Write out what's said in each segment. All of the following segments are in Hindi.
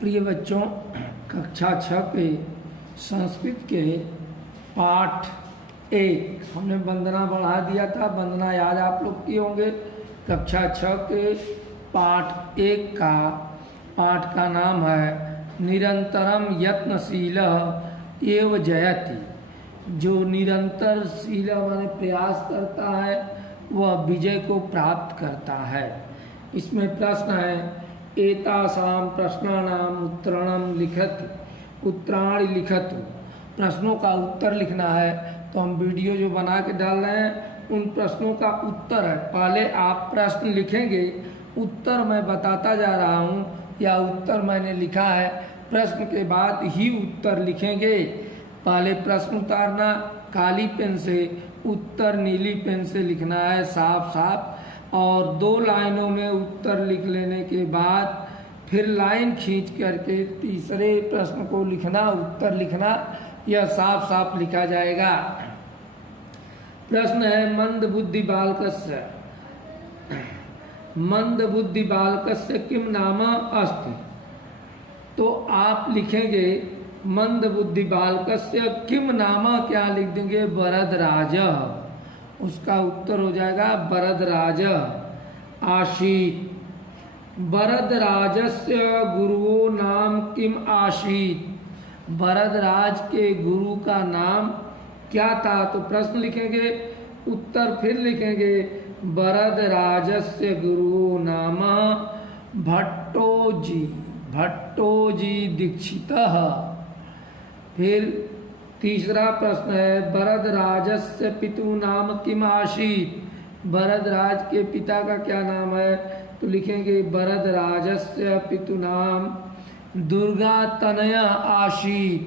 प्रिय बच्चों, कक्षा 6 के संस्कृत के पाठ 1 हमने वंदना बढ़ा दिया था। वंदना याद आप लोग किए होंगे। कक्षा 6 के पाठ 1 का पाठ का नाम है निरंतरम यत्नशील एव जयति। जो निरंतर शील माने प्रयास करता है वह विजय को प्राप्त करता है। इसमें प्रश्न है एतासाम प्रश्नानाम उत्तराणि लिखत। प्रश्नों का उत्तर लिखना है। तो हम वीडियो जो बना के डाल रहे हैं उन प्रश्नों का उत्तर है। पहले आप प्रश्न लिखेंगे, उत्तर मैं बताता जा रहा हूँ या उत्तर मैंने लिखा है, प्रश्न के बाद ही उत्तर लिखेंगे। पहले प्रश्न उतारना काली पेन से, उत्तर नीली पेन से लिखना है साफ साफ, और 2 लाइनों में उत्तर लिख लेने के बाद फिर लाइन खींच करके तीसरे प्रश्न को लिखना, उत्तर लिखना। यह साफ साफ लिखा जाएगा। प्रश्न है मंद बुद्धि बालकस्य किम नाम अस्ति। तो आप लिखेंगे मंद बुद्धि बालकस्य किम नाम, क्या लिख देंगे, वरदराज। उसका उत्तर हो जाएगा वरदराज आसीत्। वरदराजस्य गुरुओ नाम किम आसीत्। वरदराज के गुरु का नाम क्या था। तो प्रश्न लिखेंगे, उत्तर फिर लिखेंगे वरदराजस्य गुरु नाम भट्टोजी दीक्षितः। फिर तीसरा प्रश्न है वरदराजस्य पितु नाम किम आसीत्। वरदराज के पिता का क्या नाम है। तो लिखेंगे वरदराजस्य पितु नाम दुर्गातनय आसीत्।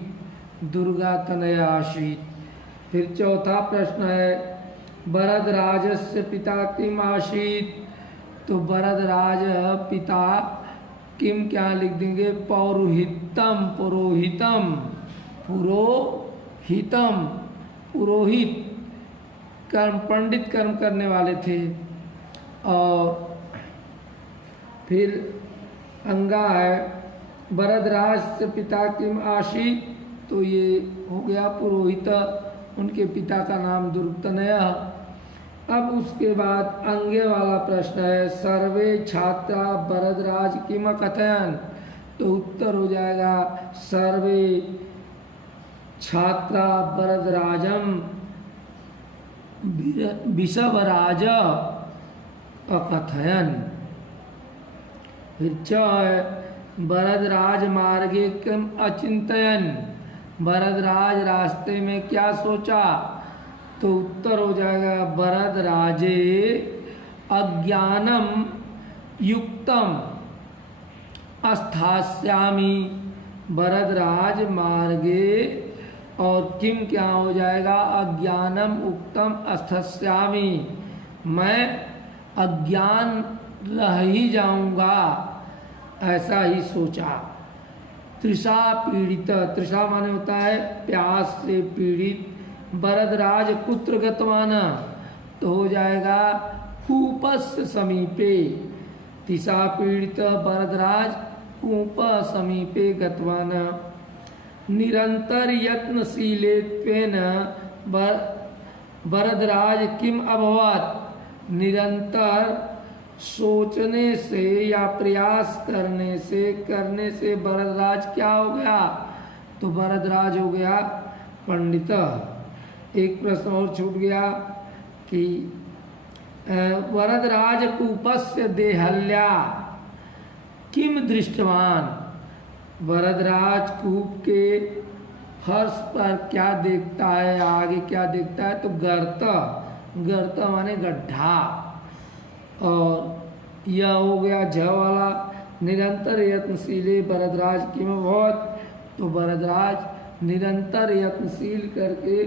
फिर चौथा प्रश्न है वरदराजस्य पिता किम आसीत्। तो वरदराज पिता किम क्या लिख देंगे, पुरोहित कर्म, पंडित कर्म करने वाले थे। और फिर अंगा है वरदराज से पिता किम आसीत्। तो ये हो गया पुरोहित, उनके पिता का नाम दुर्गतनय। अब उसके बाद अंगे वाला प्रश्न है सर्वे छात्रा वरदराज किम कथयन्। तो उत्तर हो जाएगा सर्वे छात्रा वरदराजम विषवराज अकथयन्। फिर वरदराज मार्गे किम अचिंतयन्। वरदराज रास्ते में क्या सोचा। तो उत्तर हो जाएगा वरदराजे अज्ञानम युक्तम अस्थास्यामि। वरदराज मार्गे और किम क्या हो जाएगा, अज्ञानम उक्तम अस्थास्यामि। मैं अज्ञान रह ही जाऊंगा, ऐसा ही सोचा। तृषा पीड़ित, तृषा माने होता है प्यास से पीड़ित। वरदराज कुत्र गतवान। तो हो जाएगा कूपस्य समीपे। तृषा पीड़ित वरदराज कूप समीपे गतवान। निरंतर यत्नशीलेत्वेन वरदराज किम अभवत्। निरंतर सोचने से या प्रयास करने से वरदराज क्या हो गया। तो वरदराज हो गया पंडित। एक प्रश्न और छूट गया कि वरदराज कूपस्य देहल्या किम दृष्टवान। वरदराज कूप के फर्श पर क्या देखता है, आगे क्या देखता है। तो गर्त माने गड्ढा। और यह हो गया झ वाला। निरंतर यत्नशीले वरदराज किम अभवत्। तो वरदराज निरंतर यत्नशील करके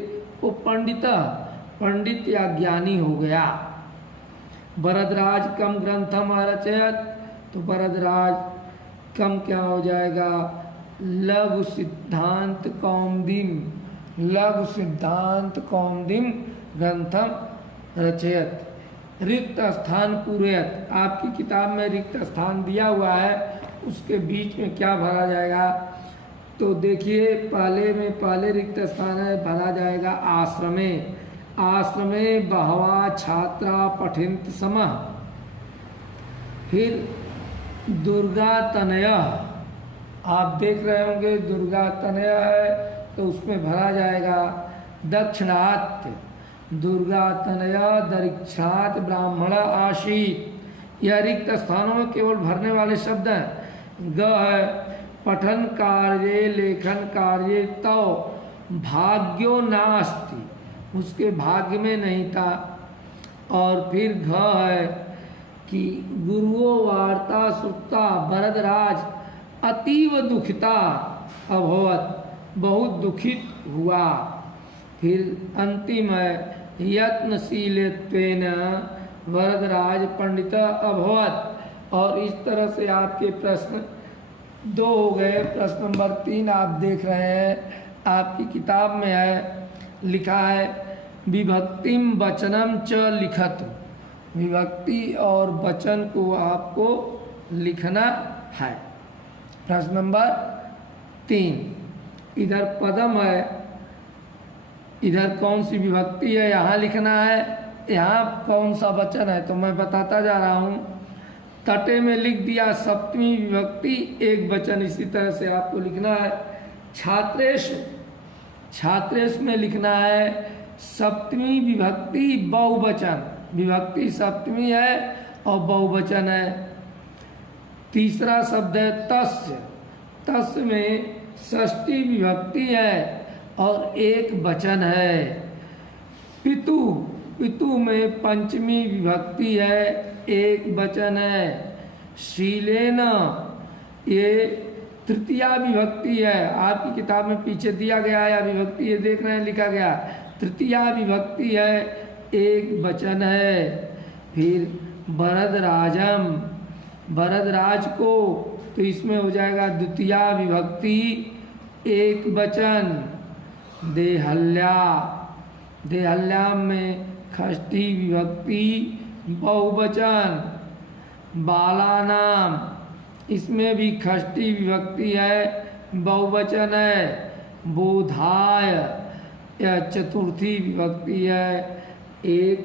वो पंडित या ज्ञानी हो गया। वरदराज कम ग्रंथम अरचयत। तो वरदराज कम क्या हो जाएगा, लघु सिद्धांत कौमुदीम ग्रंथम रचयत। रिक्त स्थान पूरयत। आपकी किताब में रिक्त स्थान दिया हुआ है, उसके बीच में क्या भरा जाएगा? तो देखिए पहले रिक्त स्थान है, भरा जाएगा आश्रमे। आश्रमे बहवा छात्रा पठित समः। फिर दुर्गा तनय, आप देख रहे होंगे दुर्गा तनय है तो उसमें भरा जाएगा दक्षिणात्य। दुर्गा तनय दरिक्षात ब्राह्मण आशीत। यह रिक्त स्थानों में केवल भरने वाले शब्द हैं। ग है पठन कार्ये लेखन कार्ये तो भाग्यो नास्ति, उसके भाग्य में नहीं था। और फिर घ है कि गुरुओ वार्ता सुक्ता वरदराज अतीव दुखिता अभवत, बहुत दुखित हुआ। फिर अंतिम है यत्नशीलत्वेन वरदराज पंडित अभवत। और इस तरह से आपके प्रश्न 2 हो गए। प्रश्न नंबर 3 आप देख रहे हैं, आपकी किताब में है, लिखा है विभक्तिम वचनम च लिखत। विभक्ति और वचन को आपको लिखना है। प्रश्न नंबर 3, इधर पदम है, इधर कौन सी विभक्ति है यहाँ लिखना है, यहाँ कौन सा वचन है तो मैं बताता जा रहा हूँ। तटे में लिख दिया सप्तमी विभक्ति एक वचन, इसी तरह से आपको लिखना है। छात्रेश, छात्रेश में लिखना है सप्तमी विभक्ति बहुवचन। विभक्ति सप्तमी है और बहुवचन है। तीसरा शब्द है तस्य। तस्य में षष्ठी विभक्ति है और एक वचन है। पितु, पितु में पंचमी विभक्ति है, एक वचन है। शीलेन, ये तृतीया विभक्ति है, आपकी किताब में पीछे दिया गया है विभक्ति, ये देख रहे हैं लिखा गया तृतीया विभक्ति है, एक वचन है। फिर वरदराजम, वरदराज को, तो इसमें हो जाएगा द्वितीया विभक्ति एक वचन। देहल्या, देहल्या में षष्ठी विभक्ति बहुवचन। बालानाम, इसमें भी षष्ठी विभक्ति है, बहुवचन है। बोधाय, यह चतुर्थी विभक्ति है, एक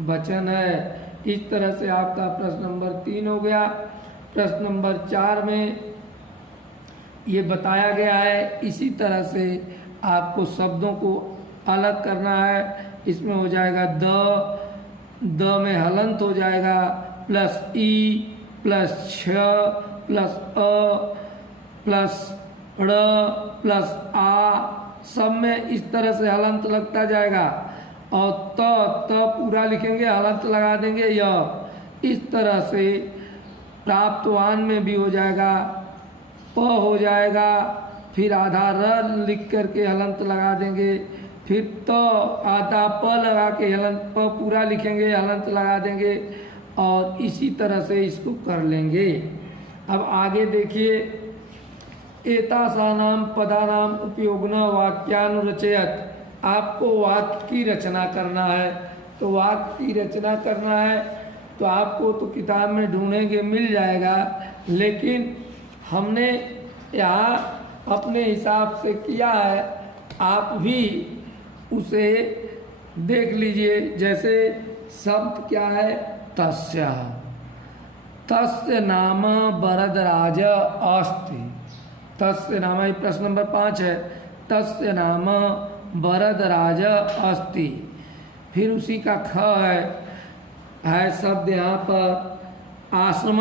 वचन है। इस तरह से आपका प्रश्न नंबर 3 हो गया। प्रश्न नंबर 4 में ये बताया गया है, इसी तरह से आपको शब्दों को अलग करना है। इसमें हो जाएगा द में हलंत हो जाएगा प्लस ई प्लस छ प्लस अ प्लस ड़ प्लस आ, सब में इस तरह से हलंत लगता जाएगा। और त पूरा लिखेंगे, हलंत लगा देंगे य। इस तरह से प्राप्तवान में भी हो जाएगा, प हो जाएगा, फिर आधा र लिख करके हलंत लगा देंगे, फिर तो आधा प लगा के हलंत, प पूरा लिखेंगे, हलंत लगा देंगे, और इसी तरह से इसको कर लेंगे। अब आगे देखिए, एतासानाम पदानाम उपयोगन वाक्यानुरचयत। आपको वाक्य की रचना करना है, तो वाक्य की रचना करना है तो आपको तो किताब में ढूंढेंगे मिल जाएगा, लेकिन हमने यहाँ अपने हिसाब से किया है, आप भी उसे देख लीजिए। जैसे शब्द क्या है, तस्य, तस्य नाम वरदराज अस्ति। तस्य नाम, ये प्रश्न नंबर 5 है। तस्य नाम वरदराज अस्ति। फिर उसी का ख है शब्द यहाँ पर आश्रम।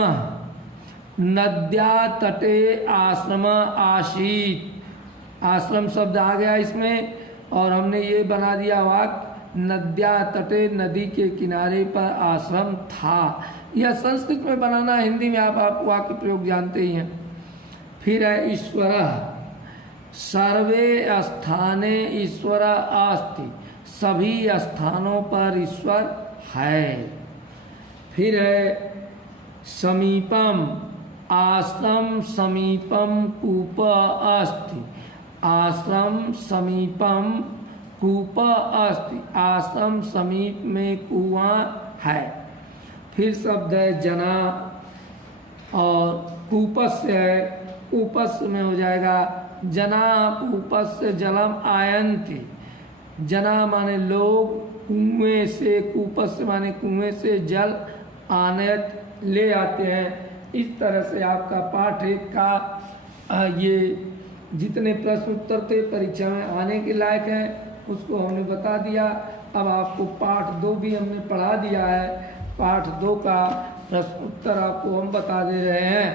नद्या तटे आश्रम आसीत। आश्रम शब्द आ गया इसमें, और हमने ये बना दिया वाक्य, नद्या तटे, नदी के किनारे पर आश्रम था। यह संस्कृत में बनाना, हिंदी में आप वाक्य प्रयोग जानते ही हैं। फिर है ईश्वर, सर्वे स्थाने ईश्वर अस्ति। सभी स्थानों पर ईश्वर है। फिर है समीपम, आश्रम समीपम कूप अस्ति। आश्रम समीपम कूप अस्ति। आश्रम समीप में कुआं है। फिर शब्द है जना, और कूपस्य है, कूपस्य में हो जाएगा जना कूपस्य जलम आयन्ति। जना माने लोग, कुएं से, कूपस्य माने कुएं से जल आनयत ले आते हैं। इस तरह से आपका पाठ 1 का ये जितने प्रश्न उत्तर थे परीक्षा में आने के लायक हैं उसको हमने बता दिया। अब आपको पाठ 2 भी हमने पढ़ा दिया है। पाठ 2 का प्रश्न उत्तर आपको हम बता दे रहे हैं।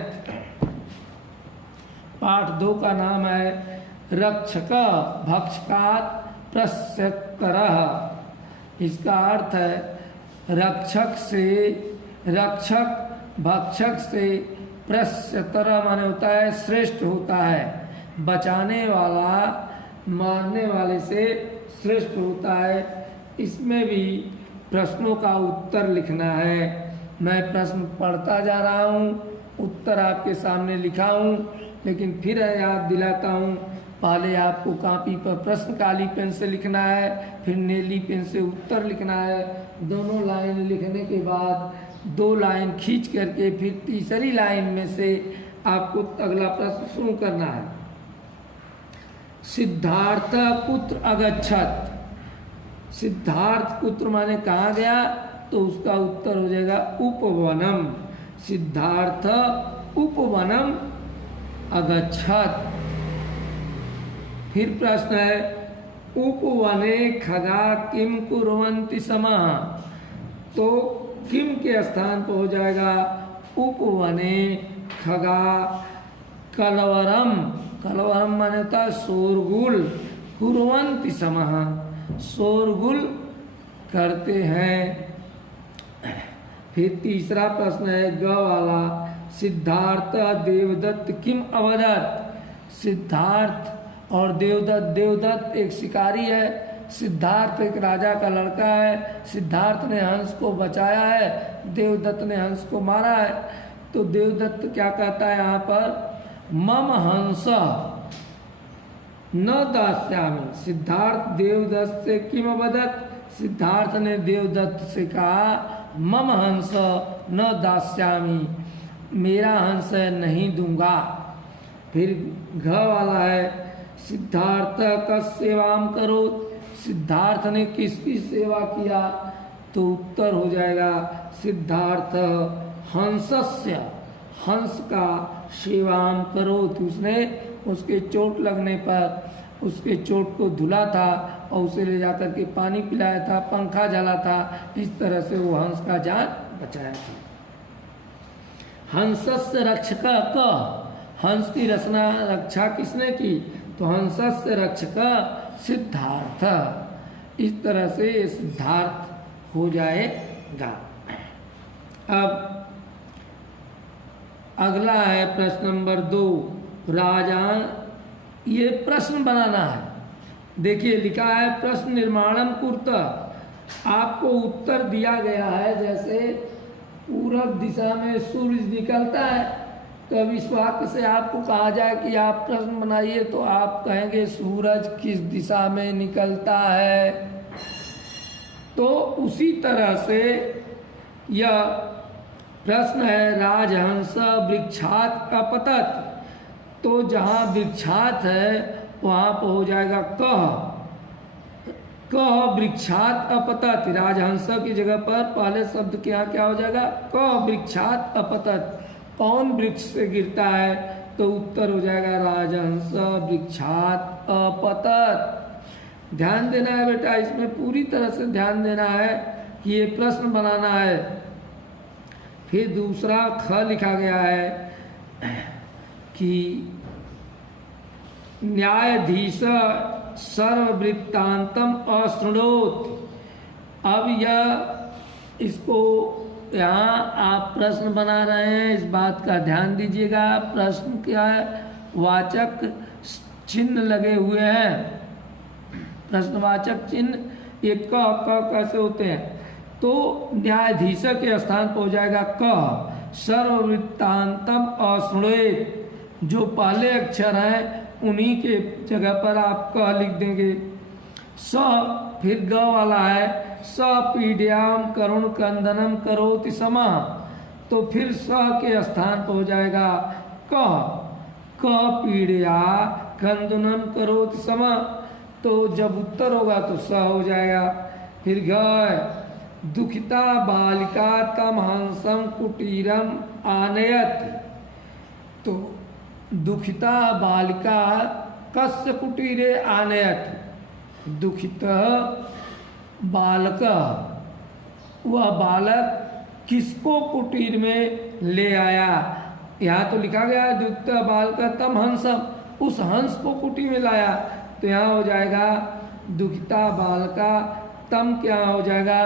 पाठ 2 का नाम है रक्षक भक्षकात् प्रस्यतरः। इसका अर्थ है रक्षक से, रक्षक भक्षक से, प्रस्यतर माने होता है श्रेष्ठ होता है, बचाने वाला मारने वाले से श्रेष्ठ होता है। इसमें भी प्रश्नों का उत्तर लिखना है। मैं प्रश्न पढ़ता जा रहा हूँ, उत्तर आपके सामने लिखा हूँ, लेकिन फिर याद दिलाता हूँ, पहले आपको कॉपी पर प्रश्न काली पेन से लिखना है, फिर नीली पेन से उत्तर लिखना है। दोनों लाइन लिखने के बाद 2 लाइन खींच करके फिर तीसरी लाइन में से आपको अगला प्रश्न शुरू करना है। सिद्धार्थ पुत्र अगच्छत। सिद्धार्थ पुत्र माने कहाँ गया, तो उसका उत्तर हो जाएगा उपवनम। सिद्धार्थ उपवनम अगच्छत। फिर प्रश्न है उपवने खगा किम कुर्वन्ति समः। तो किम के स्थान पर हो जाएगा उपवने खगा कलवरम। कलवरम माने होता है शोरगुल, कुर्वन्ति समः शोरगुल करते हैं। फिर तीसरा प्रश्न है ग वाला, सिद्धार्थ देवदत्त किम अवदत्। सिद्धार्थ और देवदत्त, देवदत्त एक शिकारी है, सिद्धार्थ एक राजा का लड़का है। सिद्धार्थ ने हंस को बचाया है, देवदत्त ने हंस को मारा है। तो देवदत्त क्या कहता है यहाँ पर, मम हंस न दास्यामि। सिद्धार्थ देवदत्त से किम अवदत्। सिद्धार्थ ने देवदत्त से कहा मम हंस न दास्यामि, मेरा हंस नहीं दूंगा। फिर घ वाला है सिद्धार्थ का सेवाम करो। सिद्धार्थ ने किसकी सेवा किया, तो उत्तर हो जाएगा सिद्धार्थ हंसस्य, हंस का सेवाम करो। तो उसने उसके चोट लगने पर उसके चोट को धुला था और उसे ले जाकर के पानी पिलाया था, पंखा जला था। इस तरह से वो हंस का जान बचाया था। हंसस्य रक्षक क। हंस की रक्षा किसने की, तो हंसस्य रक्षक सिद्धार्थ। इस तरह से ये सिद्धार्थ हो जाएगा। अब अगला है प्रश्न नंबर 2। राजा, ये प्रश्न बनाना है। देखिए लिखा है प्रश्न निर्माणम कुरुतः। आपको उत्तर दिया गया है, जैसे पूरब दिशा में सूरज निकलता है, तो अब इस वाक्य से आपको कहा जाए कि आप प्रश्न बनाइए, तो आप कहेंगे सूरज किस दिशा में निकलता है। तो उसी तरह से यह प्रश्न है राजहंस वृक्षात अपतत। तो जहाँ वृक्षात है वहाँ पर हो जाएगा कह वृक्षात अपतत। राजहंस की जगह पर पहले शब्द के यहाँ क्या हो जाएगा, कह वृक्षात अपतत। कौन वृक्ष से गिरता है, तो उत्तर हो जाएगा राजहंस वृक्षात अपतत। ध्यान देना है बेटा, इसमें पूरी तरह से ध्यान देना है कि ये प्रश्न बनाना है। फिर दूसरा ख लिखा गया है कि न्यायाधीश सर्ववृत्तांतम अशृणोत। अब यह इसको यहाँ आप प्रश्न बना रहे हैं, इस बात का ध्यान दीजिएगा। प्रश्न क्या है, वाचक चिन्ह लगे हुए हैं। प्रश्नवाचक चिन्ह ये क कैसे होते हैं, तो न्यायाधीश के स्थान पर हो जाएगा क। सर्ववृत्तांतम अशृणोत, जो पहले अक्षर हैं उन्हीं के जगह पर आप क लिख देंगे। स फिर ग वाला है स पीड्याम करुण कंदनम करोति समः। तो फिर स के स्थान पर हो जाएगा क। क पीड़या कंदनम करोति सम, तो जब उत्तर होगा तो स हो जाएगा। फिर ग दुखिता बालिका तम हंसम कुटीरम आनयत, तो दुखिता बालिका कस्य कुटीरे आनयत, दुखित बालक, वह बालक किसको कुटीर में ले आया। यहाँ तो लिखा गया है दुखित बालक तम हंसम, उस हंस को कुटीर में लाया, तो यहाँ हो जाएगा दुखिता बालका तम, क्या हो जाएगा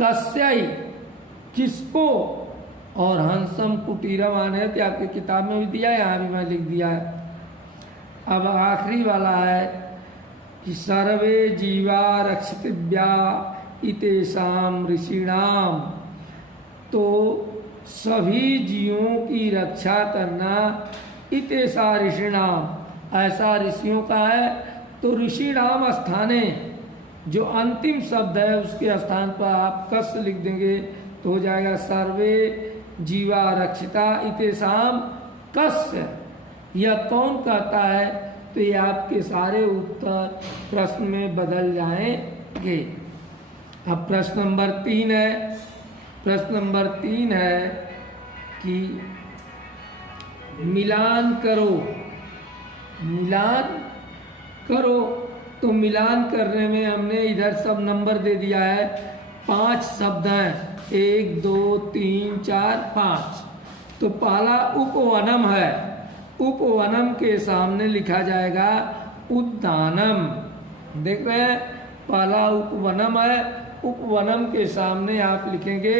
कस्यई, किसको, और हंसम कुटीरम आनयत आपकी किताब में भी दिया है, यहाँ भी मैं लिख दिया है। अब आखिरी वाला है कि सर्वे जीवा रक्षितव्या इतेषाम ऋषिणाम, तो सभी जीवों की रक्षा करना इतेषा ऋषिणाम, ऐसा ऋषियों का है। तो ऋषिणाम स्थाने, जो अंतिम शब्द है उसके स्थान पर आप कस लिख देंगे तो हो जाएगा सर्वे जीवा रक्षिता इतेषाम कस्य। यह कौन कहता है, तो ये आपके सारे उत्तर प्रश्न में बदल जाएंगे। अब प्रश्न नंबर 3 है। प्रश्न नंबर 3 है कि मिलान करो, मिलान करो। तो मिलान करने में हमने इधर सब नंबर दे दिया है, 5 शब्द हैं, 1 2 3 4 5। तो पहला उपवनम है, उपवनम के सामने लिखा जाएगा उद्यानम। देख रहे हैं, पहला उपवनम है, उपवनम के सामने आप लिखेंगे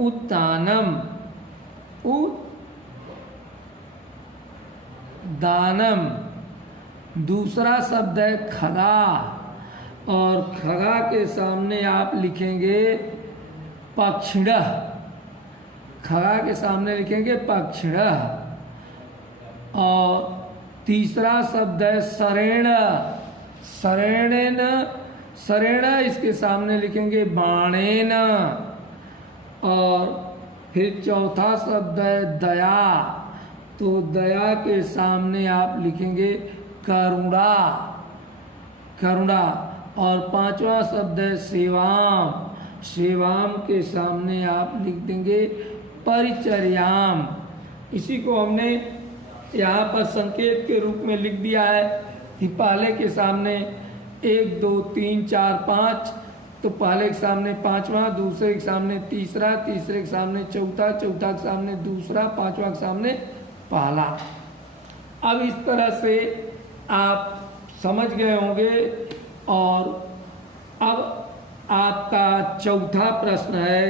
उद्यानम, उद्यानम। दूसरा शब्द है खगा, और खगा के सामने आप लिखेंगे पक्षिणः, खगा के सामने लिखेंगे पक्षिणः। और तीसरा शब्द है सरेण, सरेणेन, सरेण इसके सामने लिखेंगे बाणेन। और फिर चौथा शब्द है दया, तो दया के सामने आप लिखेंगे करुणा, करुणा। और पांचवा शब्द है सेवाम, सेवाम के सामने आप लिख देंगे परिचर्याम। इसी को हमने यहाँ पर संकेत के रूप में लिख दिया है कि पहले के सामने 1 2 3 4 5, तो पहले के सामने पांचवा, दूसरे के सामने तीसरा, तीसरे के सामने चौथा, चौथा के सामने दूसरा, पांचवा के सामने पहला। अब इस तरह से आप समझ गए होंगे। और अब आपका चौथा प्रश्न है,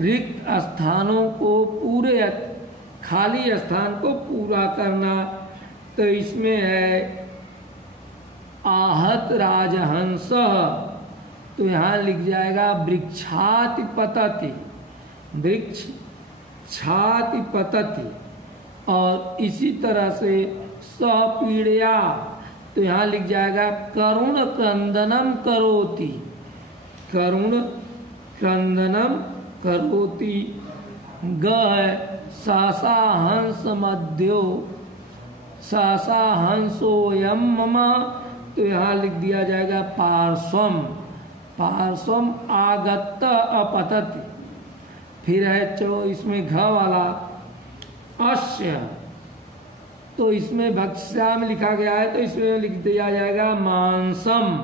रिक्त स्थानों को पूरे, खाली स्थान को पूरा करना। तो इसमें है आहत राजहंस, तो यहाँ लिख जाएगा वृक्षाति पतति, वृक्ष छाति पतति। और इसी तरह से सपीड़या, तो यहाँ लिख जाएगा करुण क्रंदनम करोति, करुण क्रंदनम करोति। ग है सासा हंस मध्यो, सासा हंसोयम मम, तो यहाँ लिख दिया जाएगा पार्श्वम, पार्श्वम आगत अपतति। फिर है इसमें घ वाला अश्य, तो इसमें भक्ष्याम लिखा गया है, तो इसमें लिख दिया जाएगा मांसम,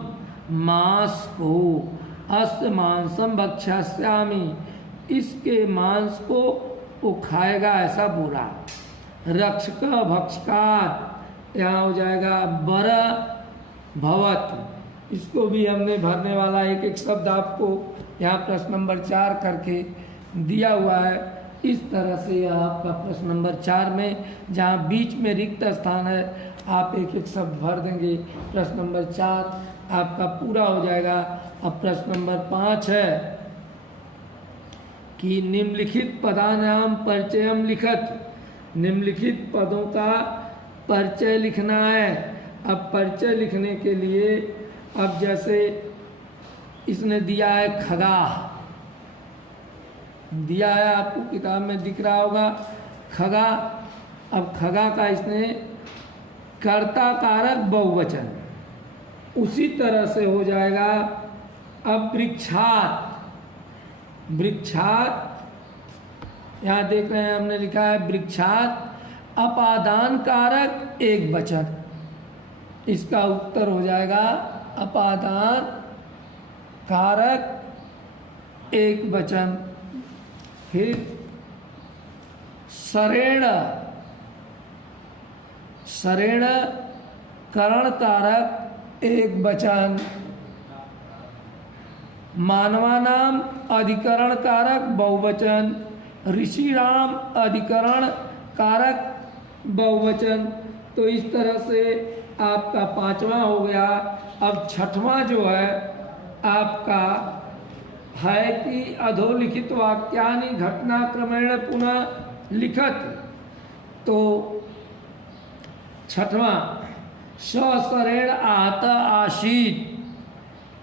मांस को। अस्य मांसम भक्ष्यामि, इसके मांस को वो खाएगा, ऐसा बोला। रक्षक भक्षकात, यहाँ हो जाएगा बर भवत। इसको भी हमने भरने वाला एक एक शब्द आपको यहाँ प्रश्न नंबर 4 करके दिया हुआ है। इस तरह से आपका प्रश्न नंबर 4 में जहाँ बीच में रिक्त स्थान है आप एक एक शब्द भर देंगे। प्रश्न नंबर 4 आपका पूरा हो जाएगा। अब प्रश्न नंबर 5 है कि निम्नलिखित पदानाम परिचयम लिखत, निम्नलिखित पदों का परिचय लिखना है। अब परिचय लिखने के लिए अब जैसे इसने दिया है खगा, दिया है आपको किताब में दिख रहा होगा खगा। अब खगा का इसने कर्ता कारक बहुवचन, उसी तरह से हो जाएगा। अब वृक्षात, वृक्षात यहाँ देख रहे हैं हमने लिखा है वृक्षात अपादान कारक एक वचन, इसका उत्तर हो जाएगा अपादान कारक एक वचन। फिर सरेण, सरेण करण कारक एक वचन। मानवानाम अधिकरण कारक बहुवचन, ऋषिराम अधिकरण कारक बहुवचन। तो इस तरह से आपका पांचवा हो गया। अब छठवां जो है आपका है कि अधोलिखित वाक्यानि घटनाक्रमेण पुनः लिखत। तो छठवां ससरेण आहत आसीत,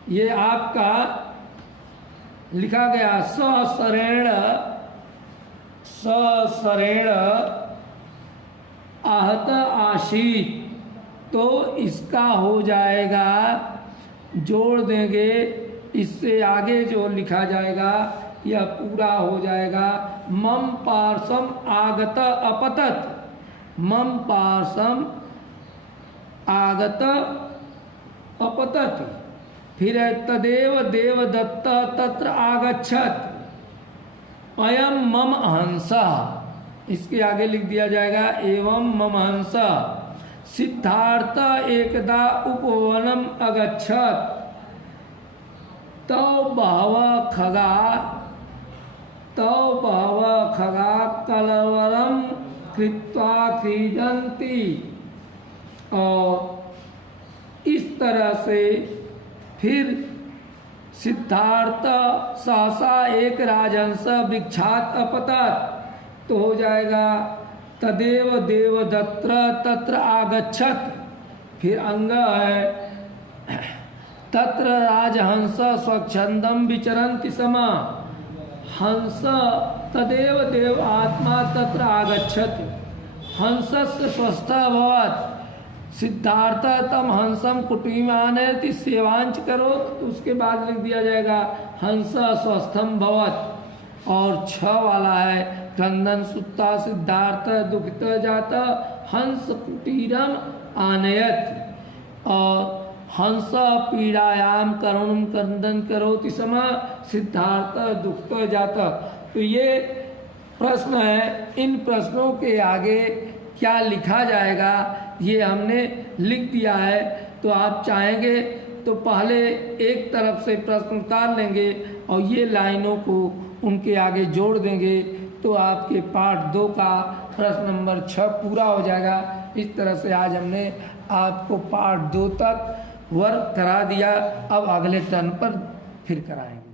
ये आपका लिखा गया ससरेण, ससरेण आहत आसीत। तो इसका हो जाएगा, जोड़ देंगे, इससे आगे जो लिखा जाएगा यह पूरा हो जाएगा। मम पार्श्वम आगत अपतत, मम पार्श्वम आगत अपतत। फिर है तदेव देवदत्त तत्र आगच्छत, अयम मम हंसा, इसके आगे लिख दिया जाएगा एवं मम हंसा। सिद्धार्थ एकदा उपवनम अगच्छत, तौ बहवः खगा, तौ बहवः खगा कलवरम कृत्वा क्रीडन्ति। और इस तरह से फिर सिद्धार्थ सहसा एक राजहंस वृक्षात अपतत, तो हो जाएगा तदेव देवदत्र तत्र आगच्छत। फिर अंग है तत्र राजहंस स्वच्छंदम विचरन्ति समा, हंस तदेव देव आत्मा तत्र आगच्छत, हंसस्य स्वस्थः अभवत्। सिद्धार्थ तम हंसम कुटीमानयति सेवांच करो, तो उसके बाद लिख दिया जाएगा हंस स्वस्थम भवत्। और 6 वाला है क्रंदन सुत्ता सिद्धार्थ दुखित जाता हंस कुटीरम आनयत। और हंस पीड़ायाम करुणम क्रंदन करोति सम सिद्धार्थ दुखित जाता। तो ये प्रश्न है, इन प्रश्नों के आगे क्या लिखा जाएगा ये हमने लिख दिया है। तो आप चाहेंगे तो पहले एक तरफ से प्रश्न उतार लेंगे और ये लाइनों को उनके आगे जोड़ देंगे, तो आपके पार्ट 2 का प्रश्न नंबर 6 पूरा हो जाएगा। इस तरह से आज हमने आपको पार्ट 2 तक वर्क करा दिया। अब अगले टर्न पर फिर कराएंगे।